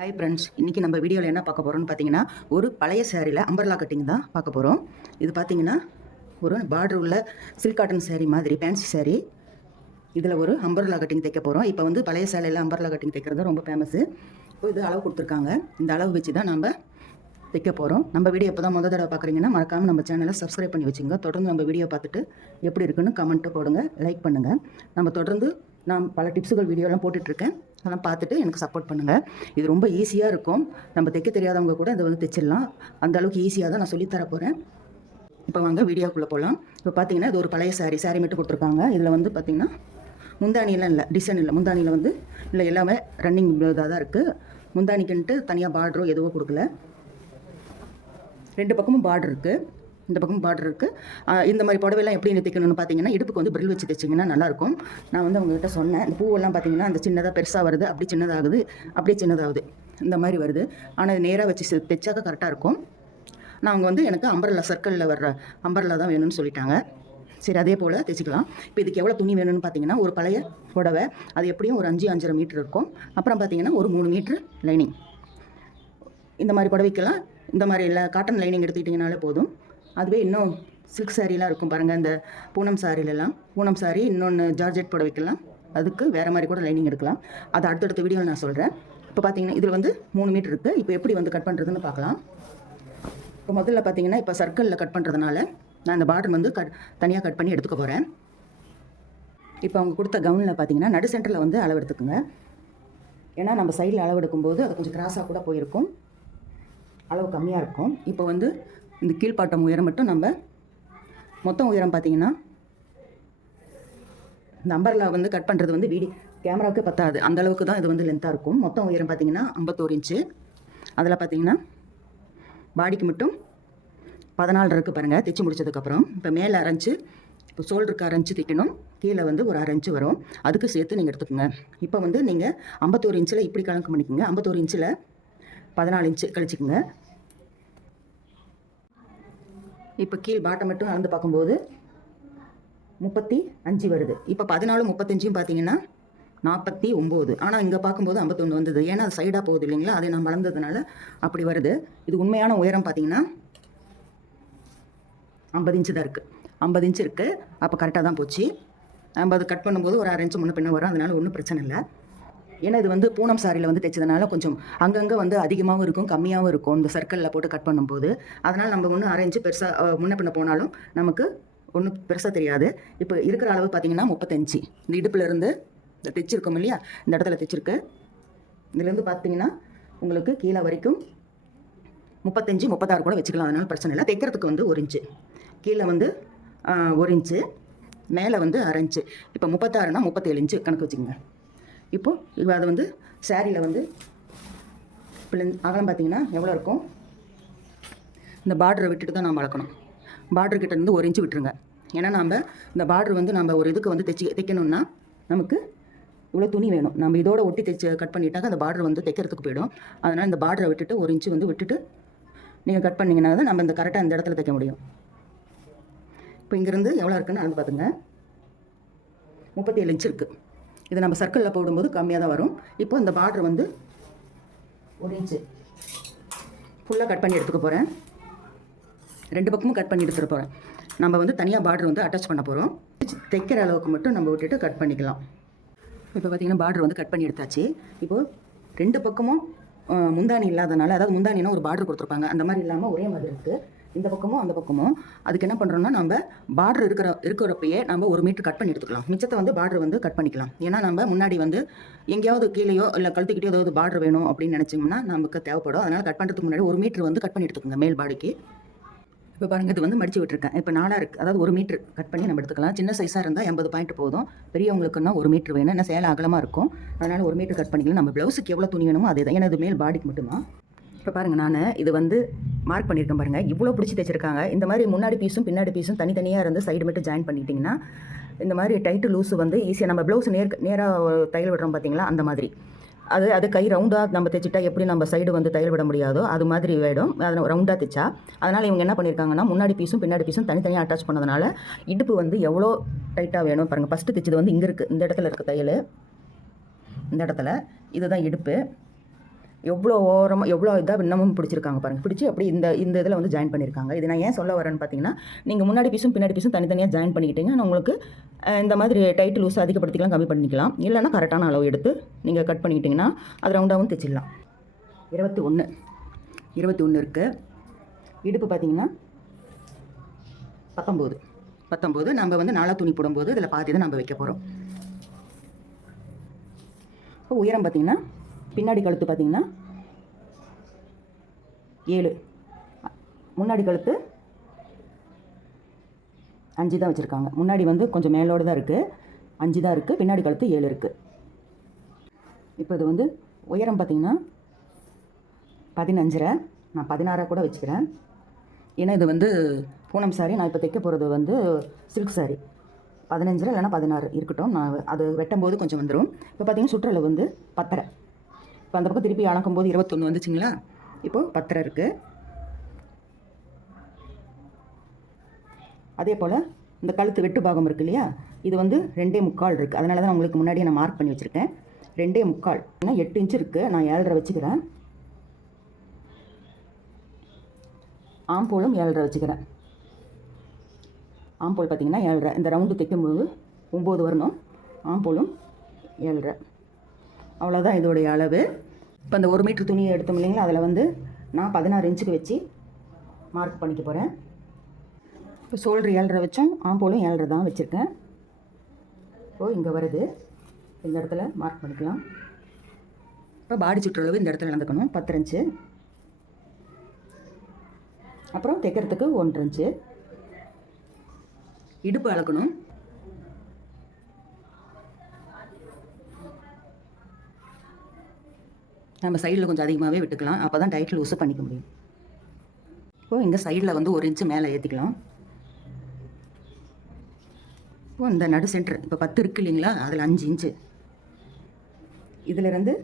Hi friends, இன்றைக்கி நம்ம வீடியோவில் என்ன பார்க்க போகிறோம்னு பார்த்தீங்கன்னா, ஒரு பழைய சேரீயில் அம்பர்லா கட்டிங் தான் பார்க்க போகிறோம். இது பார்த்தீங்கன்னா ஒரு பார்டர் உள்ள சில்க் காட்டன் சேரீ மாதிரி ஃபேன்சி சேரீ. இதில் ஒரு அம்பர்லா கட்டிங் தைக்க போகிறோம். இப்போ வந்து பழைய சேலையில் அம்பர்லா கட்டிங் தைக்கிறது ரொம்ப ஃபேமஸு. இப்போ இது அளவு கொடுத்துருக்காங்க. இந்த அளவு வச்சு தான் நம்ம தைக்க போகிறோம். நம்ம வீடியோ இப்போ தான் முதல் தடவை பார்க்குறீங்கன்னா மறக்காமல் நம்ம சேனலை சப்ஸ்கிரைப் பண்ணி வச்சுங்க. தொடர்ந்து நம்ம வீடியோ பார்த்துட்டு எப்படி இருக்குன்னு கமெண்ட்டு போடுங்க, லைக் பண்ணுங்கள். நம்ம தொடர்ந்து நான் பல டிப்ஸுகள் வீடியோலாம் போட்டுட்ருக்கேன். அதெல்லாம் பார்த்துட்டு எனக்கு சப்போர்ட் பண்ணுங்கள். இது ரொம்ப ஈஸியாக இருக்கும். நம்ம தைக்க தெரியாதவங்க கூட இதை வந்து தைச்சிடலாம். அந்த அளவுக்கு ஈஸியாக தான் நான் சொல்லித்தர போகிறேன். இப்போ வாங்க வீடியோக்குள்ளே போகலாம். இப்போ பார்த்தீங்கன்னா இது ஒரு பழைய சாரீ மட்டும் கொடுத்துருக்காங்க. இதில் வந்து பார்த்திங்கன்னா முந்தானியெல்லாம் இல்லை, டிசைன் இல்லை. முந்தானியில் வந்து இல்லை, எல்லாமே ரன்னிங் இதாக தான் இருக்குது. முந்தானிக்குன்ட்டு தனியாக பார்டரோ எதுவோ கொடுக்கல. ரெண்டு பக்கமும் பார்டர் இருக்குது. இந்த பக்கம் பார்டர் இருக்குது. இந்த மாதிரி புடவைலாம் எப்படி தைக்கணும்னு பார்த்தீங்கன்னா, இடுப்புக்கு வந்து பிரில் வச்சு தைச்சிங்கன்னா நல்லாயிருக்கும். நான் வந்து அவங்ககிட்ட சொன்னேன். இந்த பூவெல்லாம் பார்த்தீங்கன்னா அந்த சின்னதாக பெருசாக வருது, அப்படி சின்னதாகுது, அப்படியே சின்னதாகுது, இந்த மாதிரி வருது. ஆனால் இது நேராக வச்சு தைச்சாக்க கரெக்டாக இருக்கும். நான் அவங்க வந்து எனக்கு அம்பர்லா சர்க்கிளில் வர்ற அம்பர்லா தான் வேணும்னு சொல்லிட்டாங்க. சரி, அதே போல் தைச்சிக்கலாம். இப்போ இதுக்கு எவ்வளோ துணி வேணும்னு பார்த்தீங்கன்னா, ஒரு பழைய புடவை அது எப்படியும் ஒரு 5-5.5 மீட்டர் இருக்கும். அப்புறம் பார்த்தீங்கன்னா ஒரு 3 மீட்ரு லைனிங். இந்த மாதிரி புடவைக்கெல்லாம் இந்த மாதிரி இல்லை, காட்டன் லைனிங் எடுத்துக்கிட்டிங்கனாலே போதும். அதுவே இன்னும் சில்க் சாரீலாம் இருக்கும் பாருங்கள். இந்த பூனம் சாரிலெல்லாம், பூனம் சாரீ இன்னொன்று ஜார்ஜெட் புடவைக்கெல்லாம் அதுக்கு வேறு மாதிரி கூட லைனிங் எடுக்கலாம். அது அடுத்தடுத்த வீடியோவில் நான் சொல்கிறேன். இப்போ பார்த்தீங்கன்னா இதில் வந்து 3 மீட்டர் இருக்குது. இப்போ எப்படி வந்து கட் பண்ணுறதுன்னு பார்க்கலாம். இப்போ முதல்ல பார்த்தீங்கன்னா இப்போ சர்க்கிளில் கட் பண்ணுறதுனால நான் இந்த பார்டர் வந்து தனியாக கட் பண்ணி எடுத்துக்க போகிறேன். இப்போ அவங்க கொடுத்த கவுனில் பார்த்தீங்கன்னா நடு சென்டரில் வந்து அளவு எடுத்துக்கோங்க. ஏன்னா நம்ம சைடில் அளவு எடுக்கும்போது அது கொஞ்சம் கிராஸாக கூட போயிருக்கும், அளவு கம்மியாக இருக்கும். இப்போ வந்து இந்த கீழ்ப்பாட்டம் உயரம் மட்டும் நம்ம மொத்தம் உயரம் பார்த்தீங்கன்னா, இந்த அம்பர்லா வந்து கட் பண்ணுறது வந்து கேமராவுக்கு பத்தாது, அந்த அளவுக்கு தான் இது வந்து லென்த்தாக இருக்கும். மொத்தம் உயரம் பார்த்தீங்கன்னா 51 இன்ச்சு. அதில் பார்த்தீங்கன்னா பாடிக்கு மட்டும் 14 இருக்குது பாருங்கள் தைச்சி முடிச்சதுக்கப்புறம். இப்போ மேலே அரைஞ்சு, இப்போ ஷோல்டருக்கு அரைஞ்சு தைக்கணும். கீழே வந்து ஒரு 1/2 இன்ச்சு வரும், அதுக்கு சேர்த்து நீங்கள் எடுத்துக்கோங்க. இப்போ வந்து நீங்கள் 51 இன்ச்சில் இப்படி கணக்கு பண்ணிக்கோங்க. 51 இன்ச்சில் 14 இன்ச்சு கழிச்சிக்கோங்க. இப்போ கீழ் பாட்டம் மட்டும் அளந்து பார்க்கும்போது 35 வருது. இப்போ 14 35 பார்த்தீங்கன்னா 49. ஆனால் இங்கே பார்க்கும்போது 51 வந்தது. ஏன்னா அது சைடாக போகுது இல்லைங்களா, அதை நான் வளர்ந்ததுனால அப்படி வருது. இது உண்மையான உயரம் பார்த்தீங்கன்னா 50 இன்ச்சு தான் இருக்குது. 50 இன்ச்சு இருக்குது. அப்போ கரெக்டாக தான் போச்சு. நம்ம அது கட் பண்ணும்போது ஒரு 1/2 இன்ச்சு முன்ன பின்ன வரும், அதனால் ஒன்றும் பிரச்சனை இல்லை. ஏன்னா இது வந்து பூனம் சாரியில் வந்து தைச்சதுனால கொஞ்சம் அங்கங்கே வந்து அதிகமாகவும் இருக்கும், கம்மியாகவும் இருக்கும் இந்த சர்க்கிளில் போட்டு கட் பண்ணும்போது. அதனால் நம்ம ஒன்று 1/2 இன்ச்சு பெருசாக முன்ன பின்ன போனாலும் நமக்கு ஒன்றும் பெருசாக தெரியாது. இப்போ இருக்கிற அளவு பார்த்திங்கன்னா 35. இந்த இடுப்புலேருந்து இந்த தைச்சிருக்கோம் இல்லையா, இந்த இடத்துல தைச்சிருக்கு. இதுலேருந்து பார்த்திங்கன்னா உங்களுக்கு கீழே வரைக்கும் 35 36 கூட வச்சுக்கலாம், அதனால் பிரச்சனை இல்லை. தைக்கிறதுக்கு வந்து 1 இன்ச்சு, கீழே வந்து 1 இன்ச்சு, மேலே வந்து 1/2 இன்ச்சு. இப்போ 36னா 37 இன்ச்சு கணக்கு வச்சுக்கோங்க. இப்போது அது வந்து சேரீயில் வந்து அகலம் பார்த்தீங்கன்னா எவ்வளோ இருக்கும். இந்த பார்டரை விட்டுட்டு தான் நம்ம அளக்கணும். பார்டர் கிட்ட இருந்து 1 இன்ச்சு விட்டுருங்க. ஏன்னா நம்ம இந்த பார்டர் வந்து நம்ம ஒரு இதுக்கு வந்து தைக்கணும்னா நமக்கு இவ்வளோ துணி வேணும். நம்ம இதோட ஒட்டி கட் பண்ணிட்டாக்க அந்த பார்டர் வந்து தைக்கிறதுக்கு போயிடும். அதனால் இந்த பார்டரை விட்டுட்டு 1 இன்ச்சு வந்து விட்டுட்டு நீங்கள் கட் பண்ணிங்கன்னா தான் நம்ம இந்த கரெக்டாக இந்த இடத்துல தைக்க முடியும். இப்போ இங்கேருந்து எவ்வளோ இருக்குன்னு அளந்து பார்த்துங்க. 37 இன்ச்சு இருக்குது. இது நம்ம சர்க்கிளில் போடும்போது கம்மியாக தான் வரும். இப்போ இந்த பார்டர் வந்து 1 இன்ச்சு ஃபுல்லாக கட் பண்ணி எடுத்துக்க போகிறேன். 2 பக்கமும் கட் பண்ணி எடுத்துகிட்டு போகிறேன். நம்ம வந்து தனியாக பார்டர் வந்து அட்டாச் பண்ண போகிறோம். தைக்கிற அளவுக்கு மட்டும் நம்ம விட்டுட்டு கட் பண்ணிக்கலாம். இப்போ பார்த்திங்கன்னா பார்டர் வந்து கட் பண்ணி எடுத்தாச்சு. இப்போது 2 பக்கமும் முந்தானி இல்லாதனால, அதாவது முந்தானினா ஒரு பார்டர் கொடுத்துருப்பாங்க, அந்த மாதிரி இல்லாமல் ஒரே மாதிரி இருக்குது. இந்த பக்கமும் அந்த பக்கமும். அதுக்கு என்ன பண்ணுறோம்னா, நம்ம பார்டர் இருக்கிறப்பயே நம்ம 1 மீட்டர் கட் பண்ணி எடுத்துக்கலாம். மிச்சத்தை வந்து பார்டர் வந்து கட் பண்ணிக்கலாம். ஏன்னா நம்ம முன்னாடி வந்து எங்கேயாவது கீழேயோ இல்லை கழுத்துக்கிட்டே ஏதாவது பார்டர் வேணும் அப்படின்னு நினச்சிங்கன்னா நமக்கு தேவைப்படும். அதனால் கட் பண்ணுறதுக்கு முன்னாடி 1 மீட்டர் வந்து கட் பண்ணி எடுத்துக்கோங்க மேல் பாடிக்கு. இப்போ பாருங்கள், இது வந்து மடித்து விட்டுருக்கேன். இப்போ 4 இருக்குது, அதாவது 1 மீட்ரு கட் பண்ணி நம்ம எடுத்துக்கலாம். சின்ன சைஸாக இருந்தால் 80 பாயிண்ட் போதும். பெரியவங்களுக்குன்னா 1 மீட்ரு வேணும். ஏன்னா சேலை அகலமாக இருக்கும், அதனால் 1 மீட்டர் கட் பண்ணிக்கலாம். நம்ம ப்ளவுஸுக்கு எவ்வளோ துணி வேணுமோ அதே தான். ஏன்னா இது மேல் பாடிக்கு மட்டும்தான். இப்போ பாருங்கள், நான் இது வந்து மார்க் பண்ணியிருக்கேன் பாருங்கள். இவ்வளோ பிடிச்சி தைச்சிருக்காங்க. இந்த மாதிரி முன்னாடி பீஸும் பின்னாடி பீஸும் தனித்தனியாக இருந்து சைடு மட்டும் ஜாயின் பண்ணிட்டிங்கன்னா இந்த மாதிரி டைட்டு லூஸு வந்து ஈஸியாக நம்ம ப்ளவுஸ் நேராக தையல் விடுறோம் பார்த்தீங்களா, அந்த மாதிரி. அது கை ரவுண்டாக நம்ம தைச்சிட்டா எப்படி நம்ம சைடு வந்து தையல் விட முடியாதோ அது மாதிரி வேடும், அதை ரவுண்டாக தைச்சா. அதனால் இவங்க என்ன பண்ணியிருக்காங்கன்னா, முன்னாடி பீஸும் பின்னாடி பீஸும் தனித்தனியாக அட்டாச் பண்ணதுனால இடுப்பு வந்து எவ்வளோ டைட்டாக வேணும் பாருங்கள். ஃபஸ்ட்டு தைச்சது வந்து இங்கே இருக்குது, இந்த இடத்துல இருக்குது தையல், இந்த இடத்துல இதுதான் இடுப்பு. எவ்வளோ ஓரமாக எவ்வளோ இதாக இன்னமும் பிடிச்சிருக்காங்க பாருங்கள். பிடிச்சி அப்படி இந்த இந்த இதில் வந்து ஜாயின் பண்ணியிருக்காங்க. இது நான் ஏன் சொல்ல வரேன்னு பார்த்தீங்கன்னா, நீங்கள் முன்னாடி பீஸும் பின்னாடி பீஸும் தனித்தனியாக ஜாயின் பண்ணிக்கிட்டீங்கன்னா உங்களுக்கு இந்த மாதிரி டைட் லூஸ் அதிகப்படுத்திக்கலாம், கம்மி பண்ணிக்கலாம். இல்லைன்னா கரெக்டான அளவு எடுத்து நீங்கள் கட் பண்ணிக்கிட்டிங்கன்னா அது ரவுண்டாகவும் தைச்சிடலாம். 21 இருக்குது. இடுப்பு பார்த்தீங்கன்னா 19 நம்ம வந்து 4 துணி போடும்போது இதில் பாதி தான் நம்ம வைக்க போகிறோம். இப்போ உயரம் பார்த்தீங்கன்னா பின்னாடி கழுத்து பார்த்தீங்கன்னா 7, முன்னாடி கழுத்து 5 தான் வச்சுருக்காங்க. முன்னாடி வந்து கொஞ்சம் மேலோடு தான் இருக்குது, 5 தான் இருக்குது. பின்னாடி கழுத்து 7 இருக்குது. இப்போ இது வந்து உயரம் பார்த்தீங்கன்னா 15.5, நான் 16 கூட வச்சுக்கிறேன். ஏன்னா இது வந்து பூனம் சாரி, நான் இப்போ தைக்க போகிறது வந்து சில்க் சாரி. 15 இல்லைனா 16 இருக்கட்டும். நான் அது வெட்டும்போது கொஞ்சம் வந்துடும். இப்போ பார்த்தீங்கன்னா சுற்றளவு வந்து 10. இப்போ அந்த பக்கம் திருப்பி அளக்கும்போது 21 வந்துச்சுங்களா. இப்போது 10 இருக்குது. அதே போல் இந்த கழுத்து வெட்டு பாகம் இருக்குது இல்லையா, இது வந்து 2.25 இருக்குது. அதனால தான் உங்களுக்கு முன்னாடியே நான் மார்க் பண்ணி வச்சுருக்கேன். 2.25 ஏன்னா 8 இன்ச்சு இருக்குது. நான் 7.5 வச்சுக்கிறேன். ஆம்போலும் 7.5 வச்சுக்கிறேன். ஆம்போல் பார்த்திங்கன்னா 7.5. இந்த ரவுண்டு தைக்கும்போது 9 வரணும். ஆம்போலும் 7.5. அவ்வளோதான் இதோடைய அளவு. இப்போ அந்த 1 மீட்ரு துணியை எடுத்தோம் இல்லைங்களா, அதில் வந்து நான் 16 இன்ச்சுக்கு வச்சு மார்க் பண்ணிக்க போகிறேன். இப்போ ஷோல்ட்ரு 7.5 வச்சோம், ஆம்போலும் 7.5 தான் வச்சுருக்கேன். இப்போது இங்கே வருது, இந்த இடத்துல மார்க் பண்ணிக்கலாம். இப்போ பாடி சுற்றளவு இந்த இடத்துல நடந்துக்கணும் 10 இன்ச்சு. அப்புறம் தைக்கிறதுக்கு 1 இன்ச்சு. இடுப்பு அளக்கணும். நம்ம சைடில் கொஞ்சம் அதிகமாகவே விட்டுக்கலாம், அப்போ தான் டைட்டில் லூஸு பண்ணிக்க முடியும். இப்போது இங்கே சைடில் வந்து 1 இன்ச்சு மேலே ஏற்றிக்கலாம். இப்போது இந்த நடு சென்டர் இப்போ 10 இருக்குது இல்லைங்களா, அதில் 5 இன்ச்சு இதிலேருந்து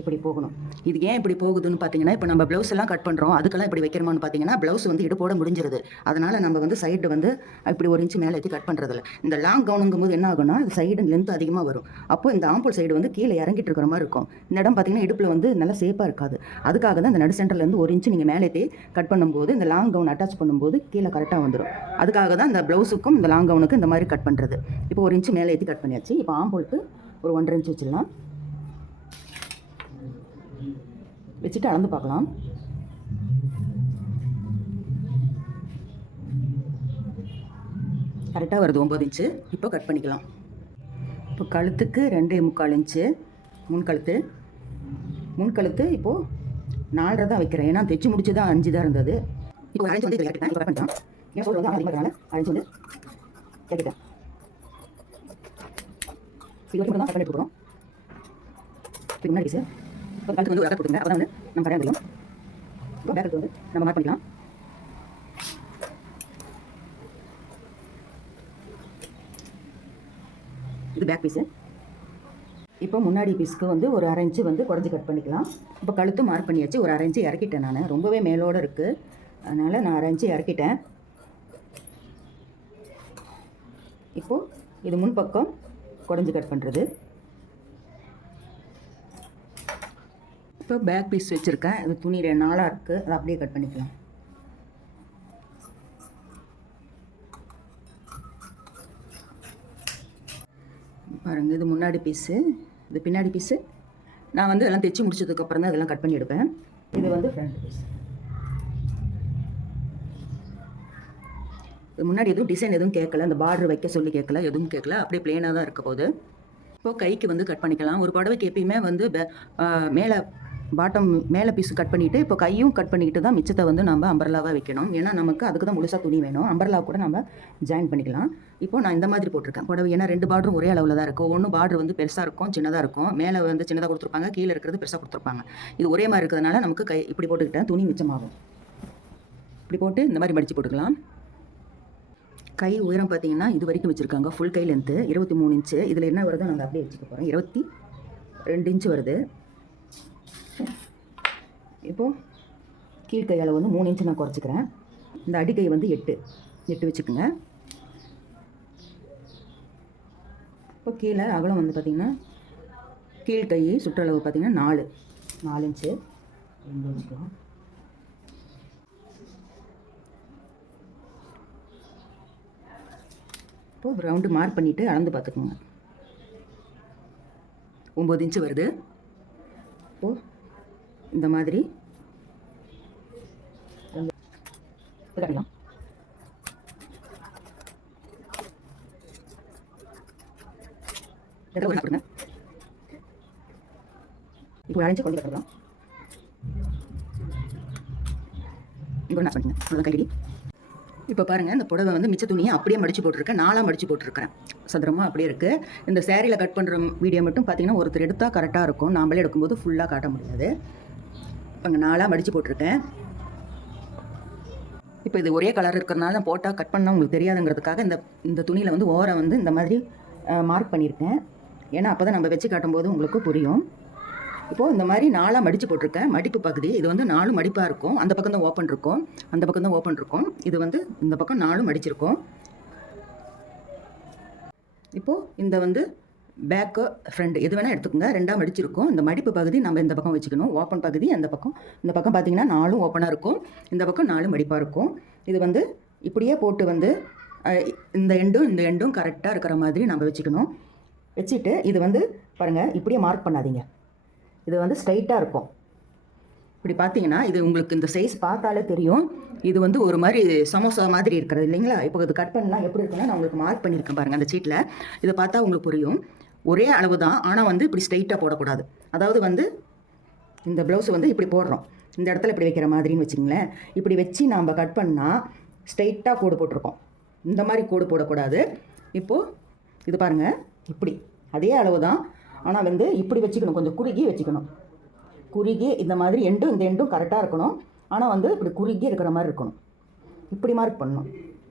இப்படி போகணும். இது ஏன் இப்படி போகுதுன்னு பார்த்தீங்கன்னா, இப்போ நம்ம ப்ளவுஸ் எல்லாம் கட் பண்ணுறோம், அதுக்கெல்லாம் இப்படி வைக்கிறோமான்னு பார்த்தீங்கன்னா, ப்ளவுஸ் வந்து இடுப்போட முடிஞ்சிருது. அதனால் நம்ம வந்து சைடு வந்து இப்படி 1 இன்ச்சு மேலே ஏற்றி கட் பண்ணுறதில்ல. இந்த லாங் கவுனுங்கும்போது என்ன ஆகும்னா, சைடு லென்த் அதிகமாக வரும். அப்போ இந்த ஆம்பூல் சைடு வந்து கீழே இறங்கிட்டு இருக்கிற மாதிரி இருக்கும். இந்த இடம் பார்த்தீங்கன்னா இடுப்பில் வந்து நல்லா சேஃபாக இருக்காது. அதுக்காக தான் இந்த நடு சென்டர்லேருந்து 1 இன்ச்சு நீங்கள் மேலே ஏற்றி கட் பண்ணும்போது இந்த லாங் கவுன் அட்டாச் பண்ணும்போது கீழே கரெக்டாக வந்துடும். அதுக்காக தான் இந்த ப்ளவுஸுக்கும் இந்த லாங் கவுனுக்கு இந்த மாதிரி கட் பண்ணுறது. இப்போ 1 இன்ச்சு மேலே ஏற்றி கட் பண்ணியாச்சு. இப்போ ஆம்பூலுக்கு ஒரு 1.5 இன்ச்சு வச்சிடலாம். வச்சுட்டு அளந்து பார்க்கலாம். கரெக்டாக வருது 9 இன்ச்சு. இப்போ கட் பண்ணிக்கலாம். இப்போ கழுத்துக்கு 2.25 இன்ச்சு முன்கழுத்து இப்போது 4.5 தான் வைக்கிறேன். ஏன்னா தைச்சு முடிச்சு தான் 5 தான் இருந்தது. இப்போ 1 வந்து கேட்டுட்டேன். இப்போ கட் பண்ணிக்கலாம். ஏன் சொல்கிறது வந்து அதிகமாக இருக்கிறனால 1 வந்து கேட்டுட்டேன். இது வரைக்கும் தான் கட் பண்ணி போகிறோம். இப்போ முன்னாடி சார் இப்போ கழுத்து வந்து ஒரு அக்கா போட்டுங்க, அப்போ தான் வந்து நம்ம கரையாக தெரியும். இப்போ பேக் வந்து நம்ம மார்க் பண்ணிக்கலாம். இது பேக் பீஸு. இப்போ முன்னாடி பீஸ்க்கு வந்து ஒரு 1/2 இன்ச்சு வந்து குறைஞ்சி கட் பண்ணிக்கலாம். இப்போ கழுத்து மார்க் பண்ணியாச்சு. ஒரு 1/2 இன்ச்சு இறக்கிட்டேன். நான் ரொம்பவே மேலோடு இருக்குது, அதனால் நான் 1/2 இன்ச்சு இறக்கிட்டேன். இப்போது இது முன்பக்கம் குறைஞ்சி கட் பண்ணுறது. இப்போ பேக் பீஸ் வச்சுருக்கேன். இது துணி 4 இருக்குது, அதை அப்படியே கட் பண்ணிக்கலாம். பாருங்கள், இது முன்னாடி பீஸு, இது பின்னாடி பீஸு. நான் வந்து எல்லாம் தைச்சி முடிச்சதுக்கப்புறம் தான் இதெல்லாம் கட் பண்ணி எடுப்பேன். இது வந்து ஃப்ரண்ட் பீஸ். இது முன்னாடி எதுவும் டிசைன் எதுவும் கேட்கல, அந்த பார்டர் வைக்க சொல்லி கேட்கல, எதுவும் கேட்கல, அப்படியே பிளேனாக தான் இருக்க போகுது. இப்போது கைக்கு வந்து கட் பண்ணிக்கலாம். ஒரு புடவைக்கு எப்பயுமே வந்து மேலே பாட்டம் மேலே பீஸ் கட் பண்ணிவிட்டு இப்போ கையும் கட் பண்ணிக்கிட்டு தான் மிச்சத்தை வந்து நம்ம அம்பர்லாவாக வைக்கணும். ஏன்னா நமக்கு அதுக்கு தான் முழுசாக துணி வேணும். அம்பர்லா கூட நம்ம ஜாயின் பண்ணிக்கலாம். இப்போ நான் இந்த மாதிரி போட்டிருக்கேன் புடவை. ஏன்னா 2 பார்டரும் ஒரே அளவில் தான் இருக்கும். ஒன்று பார்டர் வந்து பெருசாக இருக்கும், சின்னதாக இருக்கும். மேலே வந்து சின்னதாக கொடுத்துருப்பாங்க, கீழே இருக்கிறது பெருசாக கொடுத்துருப்பாங்க. இது ஒரே மாதிரி இருக்கிறதுனால நமக்கு கை இப்படி போட்டுக்கிட்டேன், துணி மிச்சமாகும். இப்படி போட்டு இந்த மாதிரி மடித்து போட்டுக்கலாம். கை உயரம் பார்த்தீங்கன்னா இது வரைக்கும் வச்சுருக்காங்க. ஃபுல் கை லென்த்து 23 இன்ச்சு. இதில் என்ன வருதோ நான் அப்படியே வச்சுக்க போகிறேன். 22 இன்ச்சு வருது. இப்போது கீழ்கை அளவு வந்து 3 இன்ச்சு நான் குறைச்சிக்கிறேன். இந்த அடிக்கை வந்து 8 வச்சுக்கோங்க. இப்போ கீழே அகலம் வந்து பார்த்திங்கன்னா கீழ்கை சுற்றளவு பார்த்திங்கன்னா 4 இன்ச்சு வச்சுக்கலாம். இப்போது ரவுண்டு மார்க் பண்ணிவிட்டு அளந்து பார்த்துக்கோங்க. 9 இன்ச்சு வருது. இப்போது இந்த மாதிரி காட்டிக்கலாம். இப்போ அரைஞ்சு கொண்டு கட்டலாம். இப்போ நான் பண்ணிங்க அவ்வளோதான் கைடி. இப்போ பாருங்கள், இந்த புடவை வந்து மிச்ச துணியை அப்படியே மடித்து போட்டிருக்கேன். 4ஆக மடித்து போட்டிருக்கிறேன். சதுரமாக அப்படியே இருக்குது. இந்த சேரீயில் கட் பண்ணுற வீடியோ மட்டும் பார்த்திங்கன்னா ஒருத்தர் எடுத்தால் கரெக்டாக இருக்கும். நாமளே எடுக்கும்போது ஃபுல்லாக காட்ட முடியாது. இப்போ அங்கே 4ஆக மடித்து போட்டிருக்கேன். இப்போ இது ஒரே கலர் இருக்கிறனால போட்டால் கட் பண்ணால் உங்களுக்கு தெரியாதுங்கிறதுக்காக இந்த துணியில் வந்து ஓரை வந்து இந்த மாதிரி மார்க் பண்ணியிருக்கேன். ஏன்னா அப்போ தான் நம்ம வச்சு காட்டும்போது உங்களுக்கு புரியும். இப்போது இந்த மாதிரி 4ஆக மடித்து போட்டிருக்கேன். மடிப்பு பகுதி இது வந்து 4 மடிப்பாக இருக்கும். அந்த பக்கம் தான் ஓப்பன் இருக்கும், அந்த பக்கம் தான் ஓப்பன் இருக்கும். இது வந்து இந்த பக்கம் 4 மடிச்சிருக்கும். இப்போது இந்த வந்து பேக்கு ஃப்ரண்ட் எது வேணால் எடுத்துக்கோங்க. 2ஆக மடிச்சிருக்கும். இந்த மடிப்பு பகுதி நம்ம இந்த பக்கம் வச்சுக்கணும். ஓப்பன் பகுதி அந்த பக்கம். இந்த பக்கம் பார்த்திங்கன்னா 4 ஓப்பனாக இருக்கும், இந்த பக்கம் 4 மடிப்பாக இருக்கும். இது வந்து இப்படியே போட்டு வந்து இந்த எண்டும் கரெக்டாக இருக்கிற மாதிரி நம்ம வச்சுக்கணும். வச்சுட்டு இது வந்து பாருங்கள், இப்படியே மார்க் பண்ணாதீங்க. இது வந்து ஸ்ட்ரைட்டாக இருக்கும். இப்படி பார்த்தீங்கன்னா இது உங்களுக்கு இந்த சைஸ் பார்த்தாலே தெரியும். இது வந்து ஒரு மாதிரி சமோசா மாதிரி இருக்கிறது இல்லைங்களா? இப்போ இது கட் பண்ணலாம் எப்படி இருக்குன்னா நான் உங்களுக்கு மார்க் பண்ணியிருக்கேன் பாருங்கள் அந்த சீட்டில். இதை பார்த்தா உங்களுக்கு புரியும். ஒரே அளவு தான், ஆனால் வந்து இப்படி ஸ்ட்ரைட்டாக போடக்கூடாது. அதாவது வந்து இந்த ப்ளவுஸ் வந்து இப்படி போடுறோம், இந்த இடத்துல இப்படி வைக்கிற மாதிரின்னு வச்சுங்களேன். இப்படி வச்சு நம்ம கட் பண்ணால் ஸ்ட்ரைட்டாக கோடு போட்டிருக்கோம். இந்த மாதிரி கோடு போடக்கூடாது. இப்போது இது பாருங்கள், இப்படி அதே அளவு தான், ஆனால் வந்து இப்படி வச்சுக்கணும். கொஞ்சம் குறுகி வச்சுக்கணும். குறுகி இந்த மாதிரி இந்த எண்டும் கரெக்டாக இருக்கணும். ஆனால் வந்து இப்படி குறுகி இருக்கிற மாதிரி இருக்கணும். இப்படி மார்க் பண்ணணும்.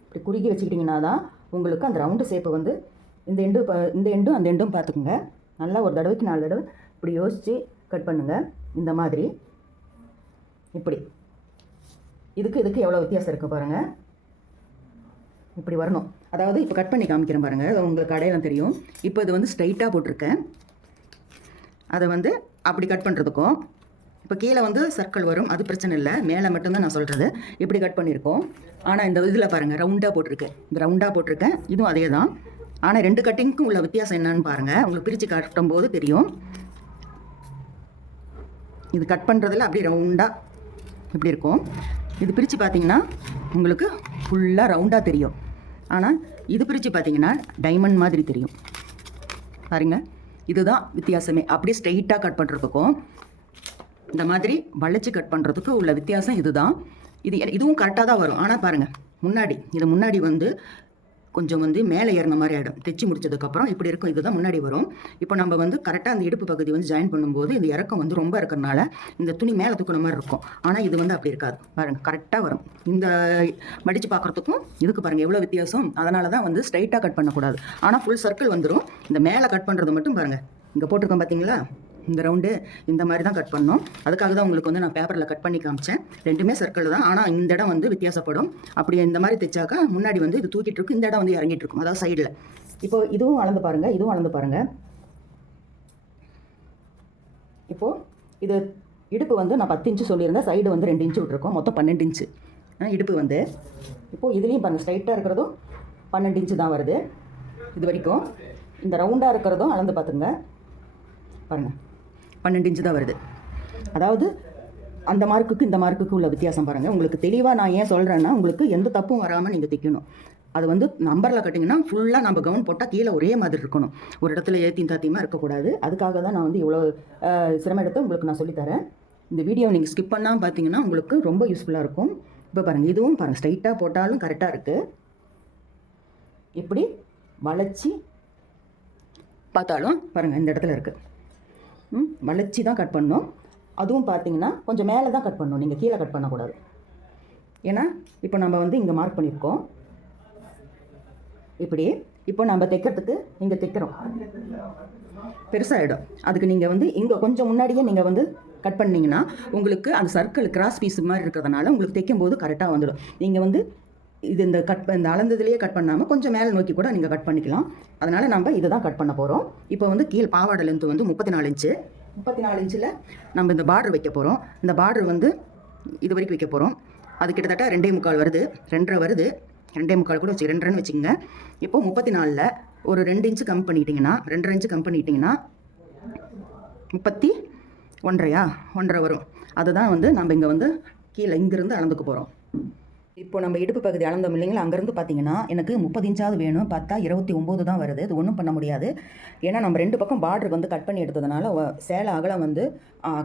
இப்படி குறுகி வச்சுக்கிட்டிங்கன்னா தான் உங்களுக்கு அந்த ரவுண்டு ஷேப்பு வந்து இந்த எண்டும் அந்த எண்டும் பார்த்துக்குங்க. நல்லா ஒரு தடவைக்கு 4 தடவை இப்படி யோசித்து கட் பண்ணுங்கள். இந்த மாதிரி இப்படி இதுக்கு எவ்வளோ வித்தியாசம் இருக்குது பாருங்கள். இப்படி வரணும். அதாவது இப்போ கட் பண்ணி காமிக்கிறேன் பாருங்கள், உங்களுக்கு அடையாளம் தெரியும். இப்போ இது வந்து ஸ்ட்ரைட்டாக போட்டிருக்கேன். அதை வந்து அப்படி கட் பண்ணுறதுக்கும் இப்போ கீழே வந்து சர்க்கிள் வரும், அது பிரச்சனை இல்லை. மேலே மட்டும்தான் நான் சொல்கிறது. இப்படி கட் பண்ணியிருக்கோம். ஆனால் இந்த இதில் பாருங்கள் ரவுண்டாக போட்டிருக்கேன். இந்த ரவுண்டாக போட்டிருக்கேன். இதுவும் அதே தான். ஆனால் 2 கட்டிங்க்கும் உள்ள வித்தியாசம் என்னன்னு பாருங்கள். உங்களுக்கு பிரித்து காட்டும் போது தெரியும். இது கட் பண்ணுறதுல அப்படியே ரவுண்டாக இப்படி இருக்கும். இது பிரித்து பார்த்தீங்கன்னா உங்களுக்கு ஃபுல்லாக ரவுண்டாக தெரியும். ஆனால் இது பிரித்து பார்த்தீங்கன்னா டைமண்ட் மாதிரி தெரியும். பாருங்கள், இதுதான் வித்தியாசமே. அப்படியே ஸ்ட்ரெயிட்டாக கட் பண்ணுறதுக்கும் இந்த மாதிரி வளைச்சி கட் பண்ணுறதுக்கு உள்ள வித்தியாசம் இதுதான். இதுவும் கரெக்டாக தான் வரும். ஆனால் பாருங்கள், முன்னாடி வந்து கொஞ்சம் வந்து மேலே ஏறின மாதிரி ஆகிடும். தைச்சி முடிச்சதுக்கப்புறம் இப்படி இருக்கும். இதுதான் முன்னாடி வரும். இப்போ நம்ம வந்து கரெக்டாக அந்த இடுப்பு பகுதி வந்து ஜாயின் பண்ணும்போது இந்த இறக்கம் வந்து ரொம்ப இருக்கிறனால இந்த துணி மேலே தூக்கின மாதிரி இருக்கும். ஆனால் இது வந்து அப்படி இருக்காது. பாருங்கள், கரெக்டாக வரும். இந்த மடித்து பார்க்குறதுக்கும் இதுக்கு பாருங்கள் எவ்வளோ வித்தியாசம். அதனால தான் வந்து ஸ்ட்ரைட்டாக கட் பண்ணக்கூடாது. ஆனால் ஃபுல் சர்க்கிள் வந்துடும். இந்த மேலே கட் பண்ணுறது மட்டும் பாருங்கள், இங்கே போட்டிருக்கோம் பார்த்தீங்களா? இந்த ரவுண்டு இந்த மாதிரி தான் கட் பண்ணோம். அதுக்காக தான் உங்களுக்கு வந்து நான் பேப்பரில் கட் பண்ணி காமிச்சேன். 2மே சர்க்கிள் தான். ஆனால் இந்த இடம் வந்து வித்தியாசப்படும். அப்படி இந்த மாதிரி தைச்சாக்கா முன்னாடி வந்து இது தூக்கிட்டு இருக்கும், இந்த இடம் வந்து இறங்கிட்டு இருக்கும், அதாவது சைடில். இப்போ இதுவும் அளந்து பாருங்கள், இதுவும் அளந்து பாருங்கள். இப்போது இது இடுப்பு வந்து நான் 10 இன்ச்சு சொல்லியிருந்தேன். சைடு வந்து 2 இன்ச்சு விட்டுருக்கோம். மொத்தம் 12 இன்ச்சு இடுப்பு வந்து. இப்போது இதுலேயும் பாருங்கள், ஸ்ட்ரைட்டாக இருக்கிறதும் 12 இன்ச்சு தான் வருது. இது வரைக்கும் இந்த ரவுண்டாக இருக்கிறதும் அளந்து பார்த்துங்க. பாருங்கள், 12 இன்ச்சு தான் வருது. அதாவது அந்த மார்க்குக்கு இந்த மார்க்குக்கு உள்ள வித்தியாசம் பாருங்கள். உங்களுக்கு தெளிவாக நான் ஏன் சொல்கிறேன்னா, உங்களுக்கு எந்த தப்பும் வராமல் நீங்கள் தைக்கணும். அது வந்து நம்பரில் கட்டிங்கன்னா ஃபுல்லாக நம்ம கவுன் போட்டால் கீழே ஒரே மாதிரி இருக்கணும். ஒரு இடத்துல ஏற்றியும் தாத்தியமாக இருக்கக்கூடாது. அதுக்காக தான் நான் வந்து இவ்வளோ சிரமம் எடுத்து உங்களுக்கு நான் சொல்லித்தரேன். இந்த வீடியோ நீங்கள் ஸ்கிப் பண்ணாமல் பார்த்தீங்கன்னா உங்களுக்கு ரொம்ப யூஸ்ஃபுல்லாக இருக்கும். இப்போ பாருங்கள், இதுவும் பாருங்கள் ஸ்ட்ரைட்டாக போட்டாலும் கரெக்டாக இருக்குது. இப்படி வளைச்சி பார்த்தாலும் பாருங்கள் இந்த இடத்துல இருக்குது. வளைச்சி தான் கட் பண்ணணும். அதுவும் பார்த்தீங்கன்னா கொஞ்சம் மேலே தான் கட் பண்ணணும், நீங்கள் கீழே கட் பண்ணக்கூடாது. ஏன்னா இப்போ நம்ம வந்து இங்கே மார்க் பண்ணியிருக்கோம். இப்படி இப்போ நம்ம தைக்கிறதுக்கு இங்கே தைக்கிறோம், பெருசாகிடும். அதுக்கு நீங்கள் வந்து இங்கே கொஞ்சம் முன்னாடியே நீங்கள் வந்து கட் பண்ணிங்கன்னா உங்களுக்கு அந்த சர்க்கிள் கிராஸ் பீஸ் மாதிரி இருக்கிறதுனால உங்களுக்கு தைக்கும் போது கரெக்டாக வந்துடும். நீங்கள் வந்து இது இந்த அளந்ததுலேயே கட் பண்ணாமல் கொஞ்சம் மேலே நோக்கி கூட நீங்கள் கட் பண்ணிக்கலாம். அதனால் நம்ம இதை தான் கட் பண்ண போகிறோம். இப்போ வந்து கீழ் பாவாடை லென்த்து வந்து 34 இன்ச்சு. 34 இன்ச்சில் நம்ம இந்த பார்டர் வைக்க போகிறோம். இந்த பார்டர் வந்து இது வரைக்கும் வைக்க போகிறோம். அது கிட்டத்தட்ட 2.25 வருது, 2.5 வருது, 2.25 கூட வச்சு 2.5 வச்சுக்கோங்க. இப்போ 34ல் ஒரு 2 இன்ச்சு கம்மி பண்ணிட்டீங்கன்னா, 2.5 இன்ச்சு கம்மி பண்ணிட்டீங்கன்னா 31.5 வரும். அதுதான் வந்து நம்ம இங்கே வந்து கீழே இங்கேருந்து அளந்துக்க போகிறோம். இப்போ நம்ம இடுப்பு பகுதி அளந்தோம் இல்லைங்களா, அங்கேருந்து பார்த்தீங்கன்னா எனக்கு 30 இன்ச்சாவது வேணும். பார்த்தா 29 தான் வருது. இது ஒன்றும் பண்ண முடியாது. ஏன்னா நம்ம 2 பக்கம் பார்டர் வந்து கட் பண்ணி எடுத்ததுனால சேலை அகலம் வந்து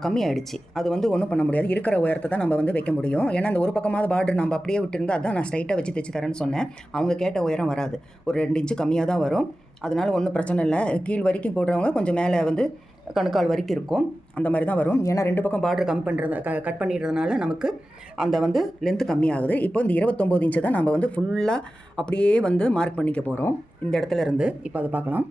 கம்மியாயிடுச்சு. அது வந்து ஒன்றும் பண்ண முடியாது. இருக்கிற உயரத்தை தான் நம்ம வந்து வைக்க முடியும். ஏன்னா அந்த ஒரு பக்கமாவது பார்டர் நம்ம அப்படியே விட்டுருந்தா அதான் நான் ஸ்ட்ரைட்டாக வச்சு தைச்சு தரேன்னு சொன்னேன். அவங்க கேட்ட உயரம் வராது, ஒரு 2 இன்ச்சு கம்மியாக தான் வரும். அதனால் ஒன்றும் பிரச்சனை இல்லை. கீழ் வரைக்கும் போடுறவங்க கொஞ்சம் மேலே வந்து கணுக்கால் வரைக்கும் இருக்கும், அந்த மாதிரி தான் வரும். ஏன்னா 2 பக்கம் பார்டர் கட் பண்ணிடுறதுனால நமக்கு அந்த வந்து லென்த்து கம்மியாகுது. இப்போ இந்த 29 இன்ச்சு தான் நம்ம வந்து ஃபுல்லாக அப்படியே வந்து மார்க் பண்ணிக்க போகிறோம் இந்த இடத்துல இருந்து. இப்போ அதை பார்க்கலாம்.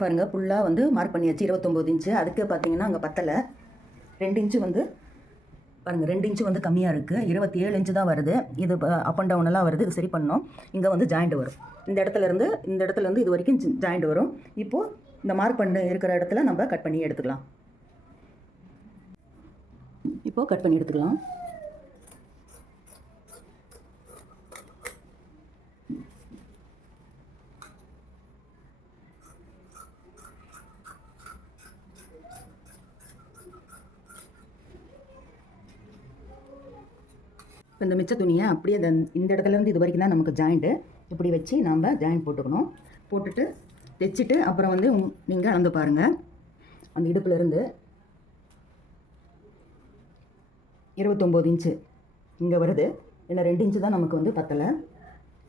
பாருங்கள், ஃபுல்லாக வந்து மார்க் பண்ணியாச்சு 29 இன்ச்சு. அதுக்கு பார்த்தீங்கன்னா அங்கே பத்தலை, 2 இன்ச்சு வந்து பாருங்கள், 2 இன்ச்சு வந்து கம்மியாக இருக்குது. 27 இன்ச்சு தான் வருது. இது அப் அண்ட் டவுன் எல்லாம் வருது. இது சரி பண்ணோம். இங்கே வந்து ஜாயிண்ட் வரும். இந்த இடத்துலேருந்து இது வரைக்கும் ஜாயிண்ட் வரும். இப்போது இந்த மார்க் பண்ணி இருக்கிற இடத்துல நம்ம கட் பண்ணி எடுத்துக்கலாம். இப்போது கட் பண்ணி எடுத்துக்கலாம். இப்போ இந்த மிச்ச துணியை அப்படியே இந்த இடத்துலேருந்து இது வரைக்கும் தான் நமக்கு ஜாயிண்ட்டு. இப்படி வச்சு நம்ம ஜாயிண்ட் போட்டுக்கணும். போட்டுட்டு தைச்சிட்டு அப்புறம் வந்து நீங்கள் அளந்து பாருங்கள். அந்த இடுப்புலேருந்து 29 இன்ச்சு இங்கே வருது. ஏன்னா 2 இன்ச்சு தான் நமக்கு வந்து பத்தலை.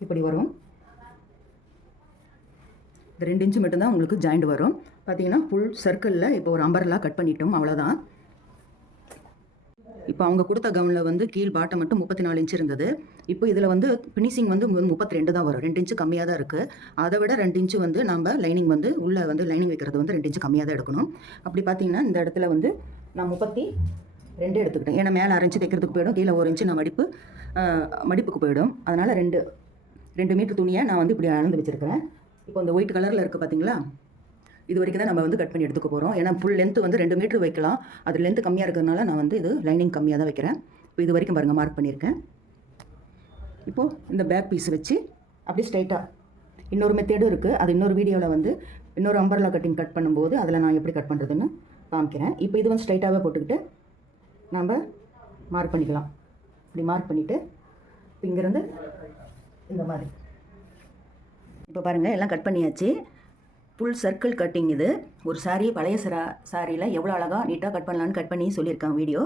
இப்படி வரும். இந்த 2 இன்ச்சு மட்டும்தான் உங்களுக்கு ஜாயிண்ட் வரும். பார்த்தீங்கன்னா ஃபுல் சர்க்கிளில் இப்போ ஒரு அம்பர்லா கட் பண்ணிட்டோம், அவ்வளோதான். இப்போ அவங்க கொடுத்த கவுனில் வந்து கீழ் பாட்டம் மட்டும் 34 இன்ச்சு இருந்தது. இப்போ இதில் வந்து ஃபினிஷிங் வந்து 32 தான் வரும். 2 இன்ச்சு கம்மியாக தான் இருக்குது. அதை விட 2 இன்ச்சு வந்து நம்ம லைனிங் வந்து உள்ளே வந்து லைனிங் வைக்கிறது வந்து 2 இன்ச்சு கம்மியாக தான் எடுக்கணும். அப்படி பார்த்தீங்கன்னா இந்த இடத்துல வந்து நான் 32 எடுத்துக்கிட்டேன். ஏன்னா மேலே 1 இன்ச்சு தைக்கிறதுக்கு போயிடும், கீழே 1 இன்ச்சு நான் மடிப்புக்கு போயிடும். அதனால் 2 மீட்டர் துணியை நான் வந்து இப்படி அளந்து வச்சுருக்கிறேன். இப்போ இந்த ஒயிட் கலரில் இருக்குது பார்த்தீங்களா, இது வரைக்கும் தான் நம்ம வந்து கட் பண்ணி எடுத்துக்க போகிறோம். ஏன்னா ஃபுல் லென்த்து வந்து 2 மீட்டர் வைக்கலாம். அது லென்த்து கம்மியாக இருக்கிறதுனால நான் வந்து இது லைனிங் கம்மியாக தான் வைக்கிறேன். இப்போ இது வரைக்கும் பாருங்கள் மார்க் பண்ணியிருக்கேன். இப்போது இந்த பேக் பீஸ் வச்சு அப்படியே ஸ்ட்ரைட்டாக இன்னொரு மெத்தேடும் இருக்குது. அது இன்னொரு வீடியோவில் வந்து இன்னொரு அம்பர்லா கட்டிங் கட் பண்ணும்போது அதில் நான் எப்படி கட் பண்ணுறதுன்னு காமிக்கிறேன். இப்போ இது வந்து ஸ்ட்ரைட்டாகவே போட்டுக்கிட்டு நம்ம மார்க் பண்ணிக்கலாம். இப்படி மார்க் பண்ணிவிட்டு இங்கேருந்து இந்த மாதிரி இப்போ பாருங்கள் எல்லாம் கட் பண்ணியாச்சு. ஃபுல் சர்க்கிள் கட்டிங் இது. ஒரு சாரீ பழைய சாரியில் எவ்வளோ அழகாக நீட்டாக கட் பண்ணலான்னு கட் பண்ணி சொல்லியிருக்காங்க வீடியோ.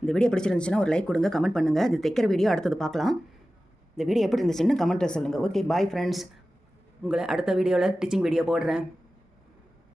இந்த வீடியோ பிடிச்சிருந்துச்சுன்னா ஒரு லைக் கொடுங்க, கமெண்ட் பண்ணுங்கள். இது தைக்கிற வீடியோ அடுத்தது பார்க்கலாம். இந்த வீடியோ எப்படி இருந்துச்சுன்னு கமெண்ட்டில் சொல்லுங்கள். Okay, bye friends. உங்களை அடுத்த வீடியோவில் டீச்சிங் வீடியோ போடுறேன்.